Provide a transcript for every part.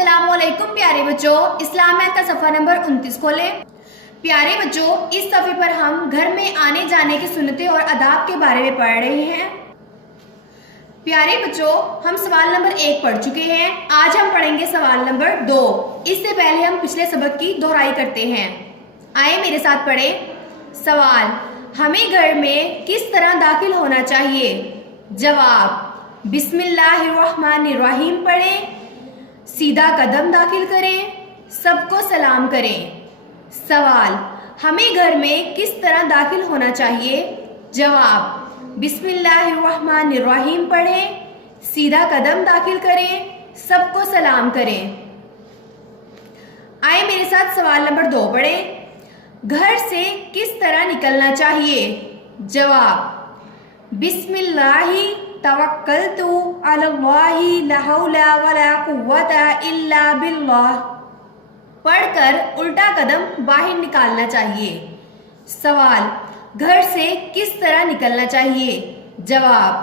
अस्सलाम वालेकुम प्यारे बच्चों, इस्लामियत का सफ़ा नंबर 29 खोलें। प्यारे बच्चों, इस सफ़े पर हम घर में आने जाने की सुन्नतें और आदाब के बारे में पढ़ रहे हैं। प्यारे बच्चों, हम सवाल नंबर 1 पढ़ चुके हैं। आज हम पढ़ेंगे सवाल नंबर 2। इससे पहले हम पिछले सबक की दोहराई करते हैं। आए मेरे साथ पढ़ें। सवाल: हमें घर में किस तरह दाखिल होना चाहिए? जवाब: बिस्मिल्लाहिर्रहमानिर्रहीम पढ़ें, सीधा कदम दाखिल करें, सबको सलाम करें। सवाल: हमें घर में किस तरह दाखिल होना चाहिए? जवाब: बिस्मिल्लाहिर्रहमानिर्रहीम पढ़ें, सीधा कदम दाखिल करें, सबको सलाम करें। आए मेरे साथ सवाल नंबर 2 पढ़ें। घर से किस तरह निकलना चाहिए? जवाब: बिस्मिल्लाहि तवक्कलतु अलल्लाहि ला हौला वला कुव्वता इल्ला बिल्लाह पढ़कर उल्टा कदम बाहर निकालना चाहिए। सवाल: घर से किस तरह निकलना चाहिए? जवाब: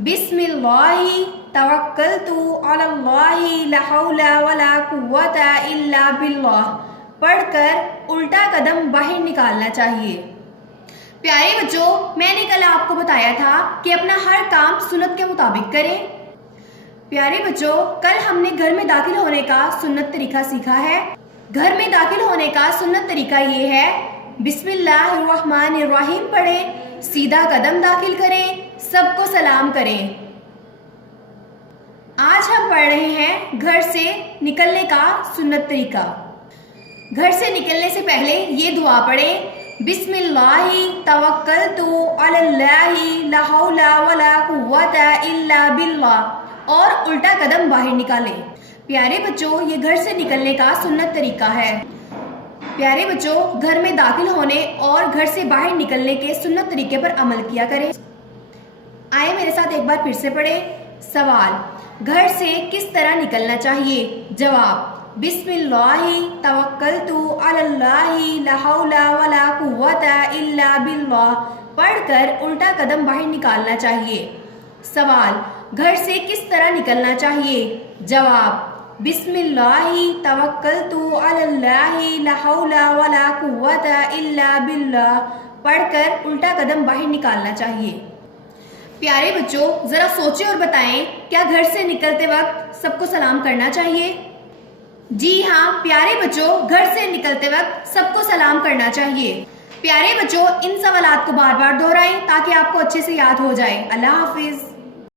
बिस्मिल्लाहि तवक्कलतु अलल्लाहि ला हौला वला कुव्वता इल्ला बिल्लाह पढ़कर उल्टा कदम बाहर निकालना चाहिए। प्यारे बच्चों, मैंने कल आपको बताया था कि अपना हर काम सुन्नत के मुताबिक करें। प्यारे बच्चों, कल हमने घर में दाखिल होने का सुन्नत तरीका सीखा है। घर में दाखिल होने का सुन्नत तरीका ये है: बिस्मिल्लाहिर्रहमानिर्रहीम पढ़ें, सीधा कदम दाखिल करें, सबको सलाम करें। आज हम पढ़ रहे हैं घर से निकलने का सुन्नत तरीका। घर से निकलने से पहले ये दुआ पढ़ें: बिस्मिल्लाहि तवक्कलतु अलल्लाहि ला हौला वला कुव्वता इल्ला बिल्लाह और उल्टा कदम बाहर निकालें। प्यारे बच्चों, ये घर से निकलने का सुन्नत तरीका है। प्यारे बच्चों, घर में दाखिल होने और घर से बाहर निकलने के सुन्नत तरीके पर अमल किया करें। आए मेरे साथ एक बार फिर से पढ़ें। सवाल: घर से किस तरह निकलना चाहिए? जवाब: बिस्मिल्लाहि तवक्कलतु अलल्लाहि ला हौला वला कुव्वता इल्ला बिल्लाह पढ़कर उल्टा कदम बाहर निकालना चाहिए। सवाल: घर से किस तरह निकलना चाहिए? जवाब: बिस्मिल्लाहि तवक्कलतु अलल्लाहि ला हौला वला कुव्वता इल्ला बिल्लाह पढ़कर उल्टा कदम बाहर निकालना चाहिए। प्यारे बच्चों, जरा सोचें और बताएं, क्या घर से निकलते वक्त सबको सलाम करना चाहिए? जी हाँ प्यारे बच्चों, घर से निकलते वक्त सबको सलाम करना चाहिए। प्यारे बच्चों, इन सवालात को बार बार दोहराएं ताकि आपको अच्छे से याद हो जाए। अल्लाह हाफिज।